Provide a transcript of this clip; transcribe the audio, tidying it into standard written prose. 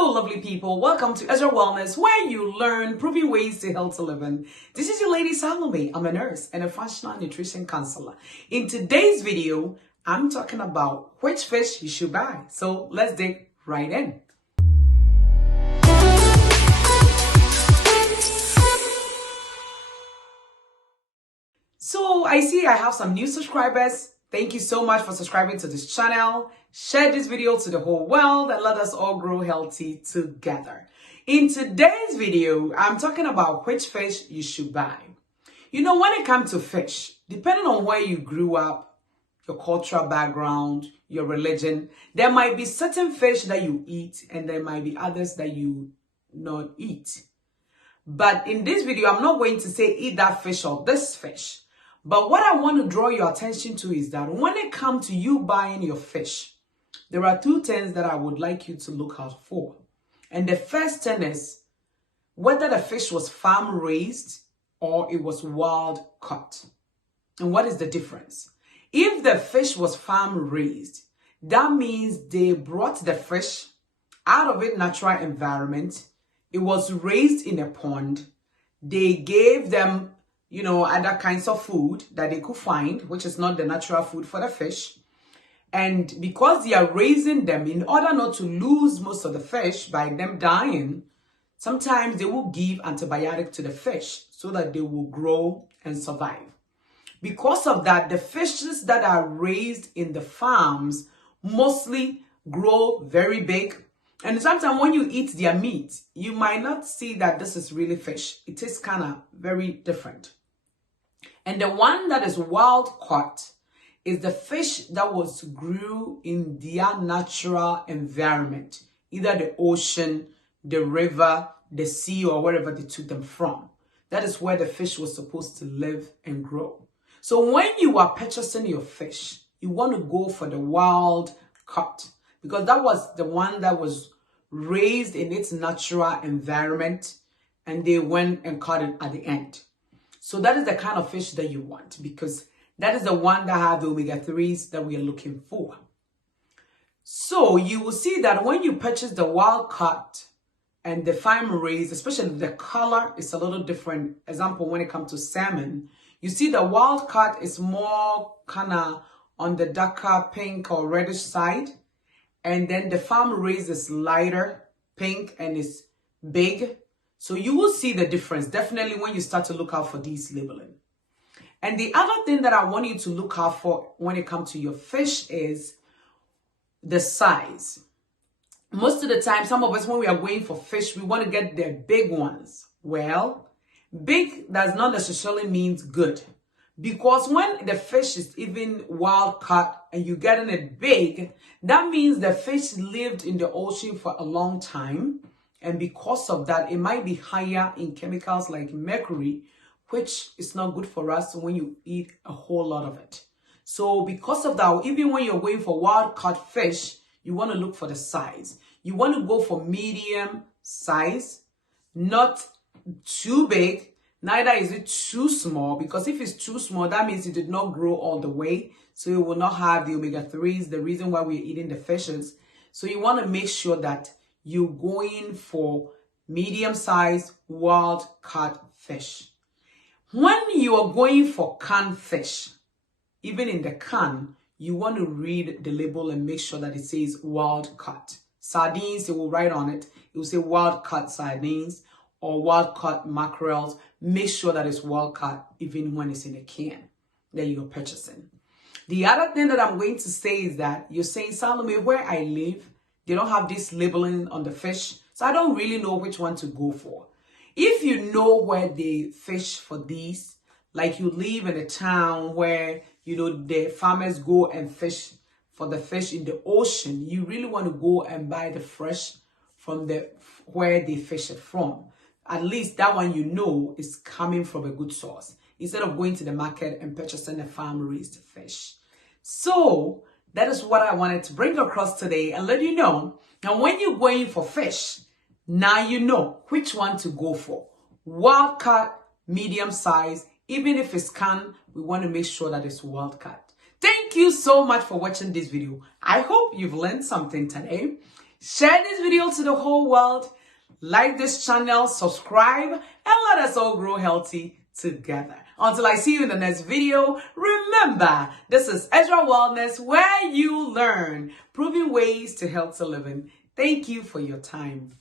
Hello, lovely people. Welcome to Ezra Wellness, where you learn proven ways to healthy living. This is your lady Salome. I'm a nurse and a functional nutrition counselor. In today's video, I'm talking about which fish you should buy. So let's dig right in. So I see I have some new subscribers. Thank you so much for subscribing to this channel. Share this video to the whole world and let us all grow healthy together. In today's video, I'm talking about which fish you should buy. You know, when it comes to fish, depending on where you grew up, your cultural background, your religion, there might be certain fish that you eat and there might be others that you not eat. But in this video, I'm not going to say eat that fish or this fish. But what I want to draw your attention to is that when it comes to you buying your fish, there are two things that I would like you to look out for. And the first thing is whether the fish was farm raised or it was wild caught. And what is the difference? If the fish was farm raised, that means they brought the fish out of its natural environment. It was raised in a pond. They gave them, other kinds of food that they could find, which is not the natural food for the fish. And because they are raising them, in order not to lose most of the fish by them dying, sometimes they will give antibiotic to the fish so that they will grow and survive. Because of that, the fishes that are raised in the farms mostly grow very big. And sometimes when you eat their meat, you might not see that this is really fish. It is kind of very different. And the one that is wild caught is the fish that was grew in their natural environment, either the ocean, the river, the sea, or wherever they took them from. That is where the fish was supposed to live and grow. So when you are purchasing your fish, you want to go for the wild caught, because that was the one that was raised in its natural environment and they went and caught it at the end. So that is the kind of fish that you want, because that is the one that have the omega-3s that we are looking for. So you will see that when you purchase the wild caught and the farm raised, especially the color is a little different. Example, when it comes to salmon, you see the wild caught is more kind of on the darker pink or reddish side. And then the farm raised is lighter pink and is big. So you will see the difference definitely when you start to look out for these labeling. And the other thing that I want you to look out for when it comes to your fish is the size. Most of the time, some of us, when we are going for fish, we want to get the big ones. Well, big does not necessarily mean good. Because when the fish is even wild caught and you're getting it big, that means the fish lived in the ocean for a long time. And because of that, it might be higher in chemicals like mercury, which is not good for us when you eat a whole lot of it. So because of that, even when you're going for wild caught fish, you want to look for the size. You want to go for medium size, not too big. Neither is it too small, because if it's too small, that means it did not grow all the way. So it will not have the omega-3s, the reason why we're eating the fishes. So you want to make sure that you're going for medium size wild caught fish. When you are going for canned fish, even in the can, you want to read the label and make sure that it says wild caught. Sardines, it will write on it. It will say wild caught sardines or wild caught mackerels. Make sure that it's wild caught even when it's in a can that you're purchasing. The other thing that I'm going to say is that you're saying, Salome, where I live, they don't have this labeling on the fish. So I don't really know which one to go for. If you know where they fish for these, like you live in a town where, the farmers go and fish for the fish in the ocean, you really want to go and buy the fresh from where they fish it from. At least that one is coming from a good source, instead of going to the market and purchasing a farm-raised fish. So that is what I wanted to bring across today and let you know. Now, when you're going for fish, now you know which one to go for. Wild caught, medium size. Even if it's canned, we want to make sure that it's wild caught. Thank you so much for watching this video. I hope you've learned something today. Share this video to the whole world. Like this channel, subscribe, and let us all grow healthy together. Until I see you in the next video, remember, this is Ezra Wellness, where you learn proven ways to healthy living. Thank you for your time.